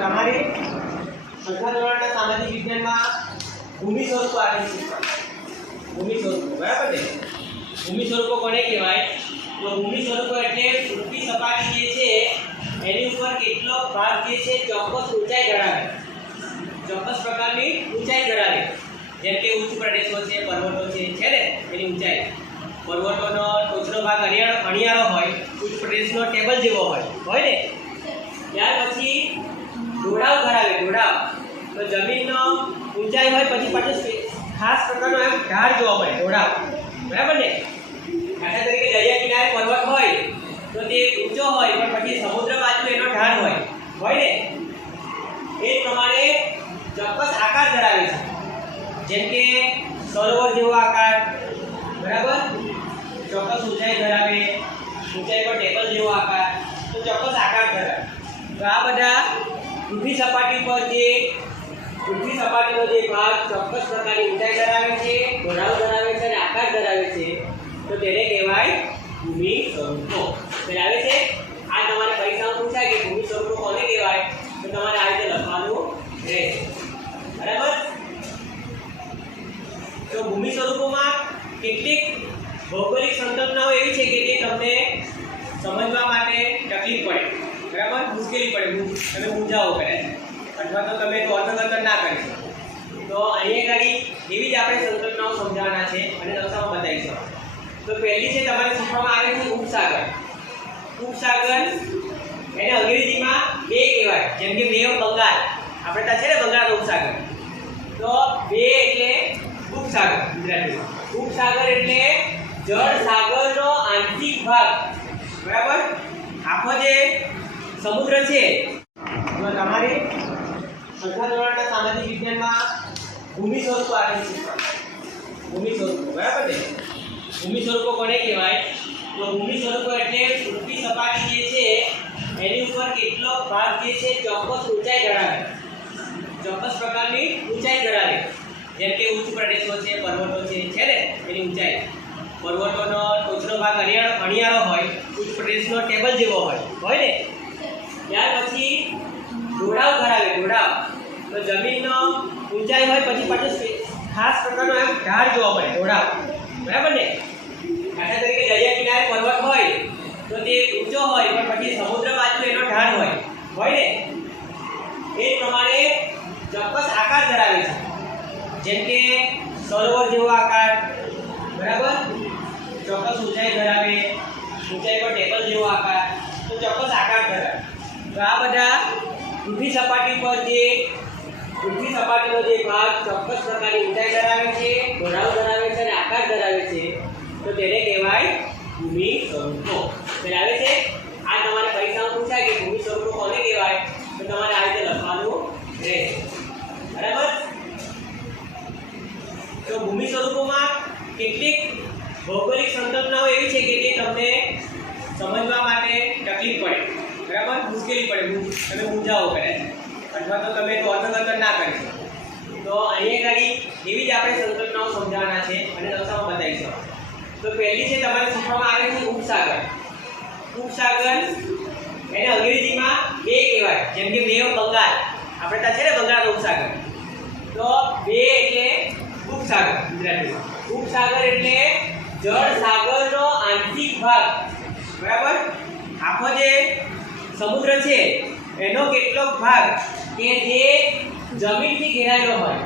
તમારી છઠ્ઠા ધોરણના સામાજિક વિજ્ઞાનમાં ભૂમિ સ્વરૂપો આવેલી છે. ભૂમિ સ્વરૂપો બરાબર ને. ભૂમિ સ્વરૂપો કોને કહેવાય? તો ભૂમિ સ્વરૂપો એટલે પૃથ્વી સપાટી જે છે એની ઉપર કેટલો ભાગ જે છે ચોક્કસ ઊંચાઈ ધરાવે, ચોક્કસ પ્રકારની ઊંચાઈ ધરાવે. જેમ કે ઉચ્ચ પ્રદેશો છે, પર્વતો છે ને એની ઊંચાઈ. પર્વતોનો ટોચનો ભાગ અણિયાળો હોય, ઉચ્ચ પ્રદેશનો ટેબલ જેવો હોય ને. ત્યાર પછી ઢોળાવ ધરાવે. ઢોળાવ તો જમીનનો ઊંચાઈ હોય પછી પાછું ખાસ પ્રકારનો એમ ઢાળ જોવા મળે. ઢોળાવ બરાબર ને. દાખલા તરીકે દરિયા કિનારે પર્વત હોય તો તે ઊંચો હોય પણ પછી સમુદ્ર બાજુ એનો ઢાળ હોય ને. એ પ્રમાણે ચોક્કસ આકાર ધરાવે છે. જેમ કે સરોવર જેવો આકાર બરાબર, ચોક્કસ ઊંચાઈ ધરાવે, ઊંચાઈ પર ટેબલ જેવો આકાર, તો ચોક્કસ આકાર ધરાવે. તો આ બધા પૃથ્વી સપાટી પર જે પૃથ્વી સપાટીનો જે ભાગ ચોક્કસ પ્રકારની ઊંચાઈ ધરાવે છે, ઢોળાવ ધરાવે છે અને આકાર ધરાવે છે, તો તેને કહેવાય ભૂમિ સ્વરૂપો. બરાબર છે. આ તમારે પરીક્ષામાં પૂછાય કે ભૂમિ સ્વરૂપો કોને કહેવાય, તો તમારે આ રીતે લખવાનું રહેશે. બરાબર. તો ભૂમિ સ્વરૂપોમાં કેટલીક ભૌગોલિક સંકલ્પનાઓ એવી છે કે તે તમને સમજવા માટે તકલીફ પડે, બરાબર, મુશ્કેલી પડે, તમે મૂંઝાવો કરે અથવા તો તમે અર્થઘટન ના કરી શકો. તો અહીંયા ગાડી એવી જ આપણે સંકલ્પનાઓ સમજાવવાના છે અને નકશામાં બતાવીશું. તો પહેલી છે તમારે શીખવામાં આવે છે ઉપસાગર. ઉપસાગર એને અંગ્રેજીમાં બે કહેવાય. જેમ કે બે ઓફ બંગાળ, આપણે ત્યાં છે ને બંગાળનો ઉપસાગર. તો બે એટલે ઉપસાગર ગુજરાતીમાં. ઉપસાગર એટલે જળ સાગરનો આંતરિક ભાગ, બરાબર. આખો જે સમુદ્ર છે તો તમારી છઠ્ઠા ધોરણના સામાજિક વિજ્ઞાનમાં ભૂમિ સ્વરૂપો આવેલી છે. ભૂમિ સ્વરૂપો બરાબર ને. ભૂમિ સ્વરૂપો કોને કહેવાય? તો ભૂમિ સ્વરૂપો એટલે પૃથ્વી સપાટી જે છે એની ઉપર કેટલો ભાગ જે છે ચોક્કસ ઊંચાઈ ધરાવે, ચોક્કસ પ્રકારની ઊંચાઈ ધરાવે. જેમ કે ઉચ્ચ પ્રદેશો છે, પર્વતો છે ને એની ઊંચાઈ. પર્વતોનો ટોચનો ભાગ અણિયાળો હોય, ઉચ્ચ પ્રદેશનો ટેબલ જેવો હોય ને. ત્યાર પછી ઢોળાવ ધરાવે. ઢોળાવ તો જમીનનો ઊંચાઈ હોય પછી પાછું ખાસ પ્રકારનો એમ ઢાળ જોવા મળે. ઢોળાવ બરાબર ને. દાખલા તરીકે દરિયા કિનારે પર્વત હોય તો તે ઊંચો હોય પણ પછી સમુદ્ર બાજુ એનો ઢાળ હોય ને. એ પ્રમાણે ચોક્કસ આકાર ધરાવે છે. જેમ કે સરોવર જેવો આકાર બરાબર, ચોક્કસ ઊંચાઈ ધરાવે, ઊંચાઈ પર ટેબલ જેવો આકાર, તો ચોક્કસ આકાર ધરાવે. તો આ બધા પૃથ્વી સપાટી પર જે પૃથ્વી સપાટીનો જે ભાગ ચોક્કસ પ્રકારની ઊંચાઈ ધરાવે છે, ઢોળાવ ધરાવે છે અને આકાર ધરાવે છે, તો તેને કહેવાય ભૂમિ સ્વરૂપો. બરાબર છે. આ તમારે પરીક્ષામાં પૂછાય કે ભૂમિ સ્વરૂપો કોને કહેવાય, તો તમારે આ રીતે લખવાનું રહેશે. બરાબર. તો ભૂમિ સ્વરૂપોમાં કેટલીક ભૌગોલિક સંકલ્પનાઓ એવી છે કે તે તમને સમજવા માટે તકલીફ પડે, બરાબર, મુશ્કેલી પડે, તમે મૂંઝાવો કરે અથવા તો તમે અર્થઘટન ના કરી શકો. તો અહીંયા ગાડી એવી જ આપણે સંકલ્પનાઓ સમજાવવાના છે અને નકશામાં બતાવીશું. તો પહેલી છે તમારે શીખવામાં આવે છે ઉપસાગર. ઉપસાગર એને અંગ્રેજીમાં બે કહેવાય. જેમ કે બે ઓફ બંગાળ, આપણે ત્યાં છે ને બંગાળનો ઉપસાગર. તો બે એટલે ઉપસાગર ગુજરાતીમાં. ઉપસાગર એટલે જળ સાગરનો આંતરિક ભાગ, બરાબર. આખો જે સમુદ્ર છે એનો કેટલોક ભાગ કે જે જમીનથી ઘેરાયેલો હોય,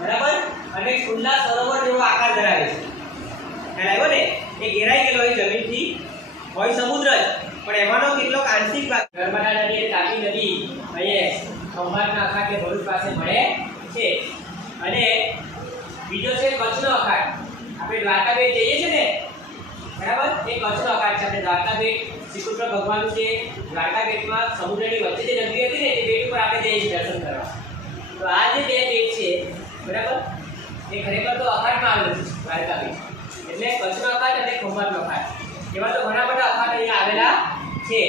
બરાબર, અને ખુલ્લા સરોવર જેવો આકાર ધરાવે છે. ખ્યાલ આવ્યો ને. એ ઘેરાઈ ગયેલો હોય જમીનથી, હોય સમુદ્ર જ પણ એમાંનો કેટલોક આંશિક ભાગ. નર્મદા નદી અને તાપી નદી અહીંયા ખંભાતના અખાત ભરૂચ પાસે મળે છે. અને બીજો છે કચ્છનો અખાત. આપણે દ્વારકા બેટ જઈએ છીએ ને, બરાબર, એ કચ્છનો અખાત છે. આપણે દ્વારકા બેટ શ્રી કૃષ્ણ ભગવાનનું છે. દ્વારકા બેટમાં સમુદ્રની વચ્ચે જે નદી હતી ને તે બેટ ઉપર આપણે જઈએ દર્શન કરવા. તો આ જે બે બેટ છે બરાબર, એ ખરેખર તો અખાતમાં આવેલું છે દ્વારકા બેટ. એટલે કચ્છનો અખાત અને ખંભાતનો અખાત, એવા તો ઘણા બધા અખાત અહીંયા આવેલા છે.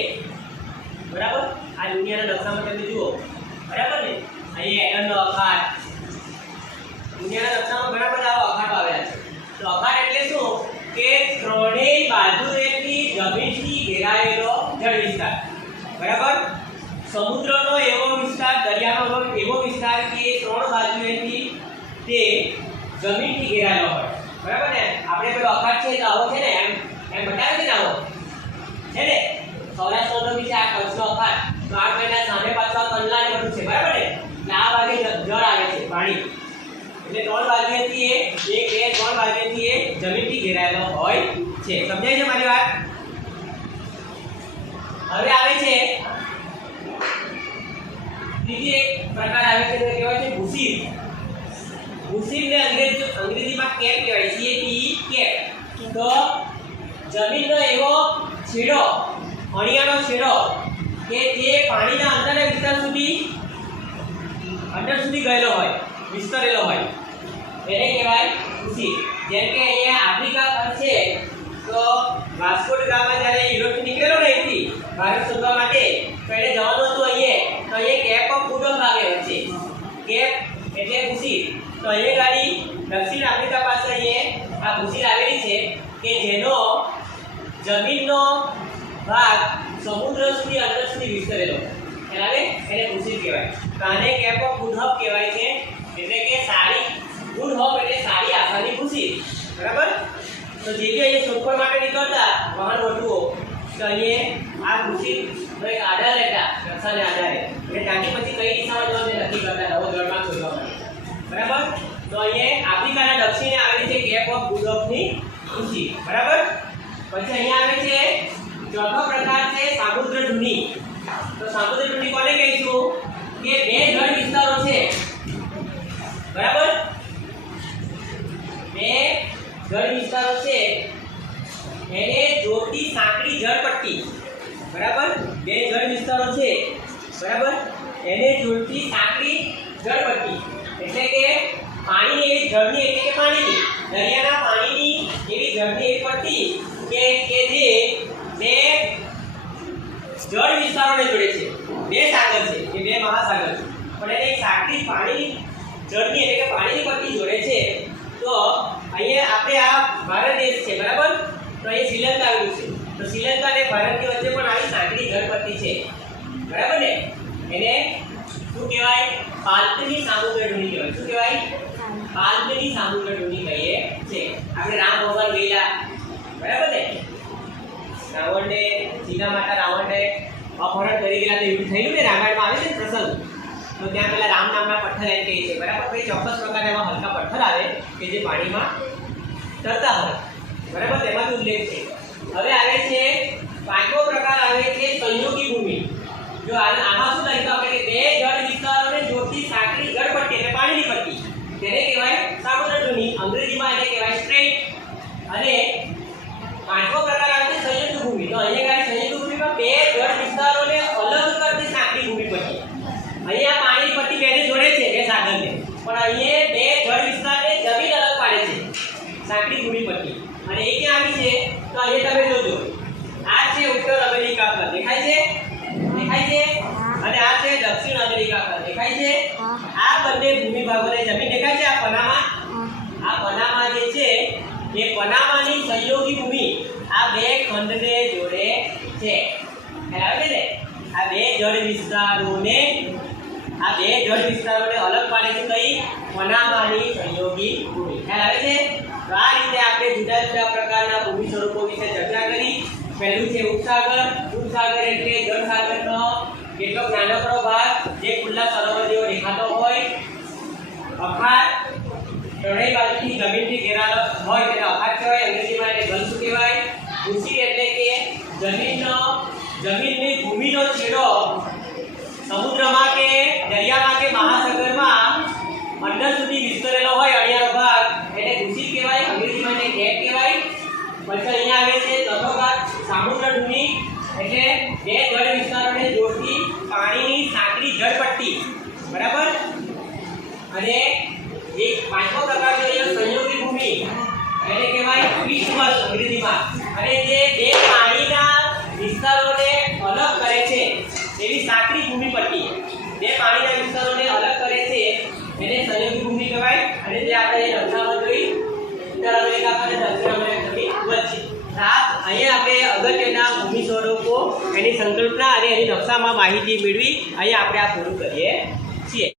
બરાબર. આ દુનિયાના નકશામાં તમે જુઓ, બરાબર ને. અહીંયા એડનનો અખાત, દુનિયાના નકશામાં ઘણા બધા અખાતો આવેલા છે. તો અખાત એટલે શું કે ત્રણેય બાજુએથી જમીનથી ઘેરાયેલો જળ વિસ્તાર, બરાબર. સમુદ્રનો એવો વિસ્તાર દરિયાનો એવો વિસ્તાર કે ત્રણ બાજુએથી તે જમીનથી ઘેરાયેલો હોય, બરાબર ને? આપણે પેલો અખાત છે તો આવો છે ને, એમ બતાવે છે ને, આવો છે ને સૌરાષ્ટ્રનો બી છે આ કચ્છનો અખાત. તો આ કઈના સામે પાછળ કંડલા ને બધું છે, બરાબર ને? એટલે આ બાજુ જળ આવે છે, પાણી. એટલે ત્રણ બાજુએથી એ એક બે ત્રણ બાજુએથી એ જમીનથી ઘેરાયેલો હોય છે. સમજાય છે મારી વાત? હવે આવે છે બીજી એક પ્રકાર આવે છે, તે કહેવાય છે ભૂસીર. ભૂસીરને અંગ્રેજીમાં કેપ કહેવાય છે, કેપ. તો જમીનનો એવો છેડો, અણિયાનો છેડો કે જે પાણીના અંદરના વિસ્તાર સુધી અંદર સુધી ગયેલો હોય, વિસ્તરેલો હોય, એને કહેવાય ભૂસીર. જેમ કે અહીંયા આફ્રિકા પર છે તો વાસ્કો ડ ગામા જ્યારે યુરોપથી નીકળેલો ને અહીંથી ભારત શોધવા માટે, તો એને જવાનું હતું અહીંયા, તો અહીંયા કેપ ઓફ ગુડ હોપ આવેલો છે. કેપ એટલે ભૂસીર. તો અહીંયા ગાડી દક્ષિણ આફ્રિકા પાસે અહીંયા આ ભૂસીર આવેલી છે કે જેનો જમીનનો ભાગ સમુદ્ર સુધી અંદર સુધી વિસ્તરેલો એટલે એને ભૂસીર કહેવાય. તો આને કેપ ઓફ ગુડ હોપ કહેવાય છે, એટલે કે સારી ગુડ હોપ એટલે સારી આશાની ભૂસીર, બરાબર? તો જે બી અહીંયા શોધખોળ માટે નીકળતા વાહન વટુઓ, તો અહીંયા આ ભૂસીરનો એક આધાર લેતા નકશાને આધારે, એટલે ત્યાંથી પછી કઈ દિશામાં જવાનું નક્કી કરતા નવો જળમાર્ગ શોધવા માટે, બરાબર? તો અહીંયા આફ્રિકાના દક્ષિણે આવેલી છે કેપ ઓફ ગુડ હોપની ભૂસીર, બરાબર? પછી અહીંયા આવે છે ચોથો પ્રકાર છે સામુદ્ર ધુની. તો સામુદ્ર ધુની કોને કહીશું? કે બે જળ વિસ્તારો છે, બરાબર? બે જળ વિસ્તારો છે એને જોડતી સાંકડી જળપટ્ટી, બરાબર? બે જળ વિસ્તારો છે, બરાબર? એને જોડતી સાંકડી જળપટ્ટી એટલે કે પાણીની એવી જળની એટલે કે પાણીની દરિયાના પાણીની એવી જળની એક પટ્ટી કે જે બે જળ વિસ્તારોને જોડે છે. બે સાગર છે કે બે મહાસાગર છે, પણ એને એક સાંકડી પાણી જળની એટલે કે પાણીની પટ્ટી જોડે છે. તો અહીંયા આપણે આ ભારત દેશ છે, બરાબર? તો અહીંયા શ્રીલંકા આવેલું છે. તો શ્રીલંકા અને ભારતની વચ્ચે પણ આવી સાંકડી જળપટ્ટી છે, બરાબર ને? એને શું કહેવાય? પાલતની સામુદ્ર ધુની કહેવાય. શું કહેવાય? પાલતની સામુદ્ર ધુની કહીએ છે. આપણે રામ ભગવાન ગયેલા, બરાબર ને? રાવણને સીતા માતા રાવણને અપહરણ કરી ગયા તો યુદ્ધ થયું ને, રામાયણમાં આવે છે ને પ્રસંગ. તો ત્યાં પેલા રામ નામના પથ્થર એમ કહે છે, બરાબર? પછી ચોક્કસ પ્રકારના એવા હલકા પથ્થર આવે કે જે પાણીમાં તરતા હોય, બરાબર? તેમાંથી ઉલ્લેખ છે. હવે આવે છે પાંચમો પ્રકાર આવે છે સંયોગી ભૂમિ. જો આમાં શું લખ્યું આપણે કે બે જળ વિસ્તારોને જોડતી સાંકડી જળપટ્ટી એટલે પાણીની પટ્ટી, તેને કહેવાય સામુદ્ર ધુની. અંગ્રેજીમાં એને કહેવાય સ્ટ્રેટ. અને પાંચમો પ્રકાર આવે છે સંયુક્ત ભૂમિ. તો અહીંયા સંયુક્ત ભૂમિમાં બે જળ વિસ્તારોને અલગ કરતી સાંકડી ભૂમિ પટ્ટી. અહીંયા પાણીની પટ્ટી બેને જોડે છે બે સાગરને, પણ અહીંયા બે જળ વિસ્તારને જમીન અલગ પાડે છે, સાંકડી ભૂમિ પટ્ટી. અને એ ક્યાં આવી છે? તો અહીંયા તમે જોજો, આ છે ઉત્તર અમેરિકા પર, દેખાય છે? દેખાય છે? અને આ છે દક્ષિણ અમેરિકા પર, દેખાય છે? આ બંને ભૂમિ ભાગોને જમીન દેખાય છે. આ પનામા જે છે એ પનામાની સંયોગી ભૂમિ આ બે ખંડને જોડે છે. ખ્યાલ આવે છે ને? આ બે જળ વિસ્તારોને અલગ પાડે છે કઈ? પનામાની સંયોગી ભૂમિ. ખ્યાલ આવે છે? તો આ રીતે આપણે જુદા જુદા પ્રકારના ભૂમિ સ્વરૂપો વિશે ચર્ચા કરી. પહેલું છે ઉપસાગર. ઉપસાગર એટલે જળસાગરનો કેટલોક નાનકડો ભાગ જે ખુલ્લા સરોવર જેવો દેખાતો હોય. અખાત ત્રણેય બાજુથી જમીનથી ઘેરાયેલો હોય તેને અખાત કહેવાય. અંગ્રેજીમાં એને ગલ શું કહેવાય? ભૂસી એટલે કે જમીનની ભૂમિનો છેડો સમુદ્રમાં કે દરિયામાં કે મહાસાગરમાં અંદર સુધી વિસ્તરેલો હોય અણિયાનો ભાગ એને ભૂસી કહેવાય. અંગ્રેજીમાં એને કેપ કહેવાય. પછી અહીંયા આવે છે ચોથો ભાગ સામુદ્ર ધુની એટલે બે જળ વિસ્તારોને જોડતી પાણીની સાંકડી જળપટ્ટી, બરાબર? અને એક પાંચમો પ્રકાર છે સંયોગી ભૂમિ એને કહેવાય પીઠવર્ષ અંગ્રેજીમાં. અને જે બે પાણીના વિસ્તારોને અલગ કરે છે એવી સાંકડી ભૂમિ પટ્ટી, બે પાણીના વિસ્તારોને અલગ કરે છે એને સંયોગી ભૂમિ કહેવાય. અને જે આપણે નકશામાં જોઈ ઉત્તર અમેરિકા અને દક્ષિણ અમેરિકાની વચ્ચે. અહીંયા આપણે અગત્યના ભૂમિ સ્વરૂપો એની સંકલ્પના અને એની નકશામાં માહિતી મેળવી અહીંયા આપણે આ પૂરું કરીએ. છીએ.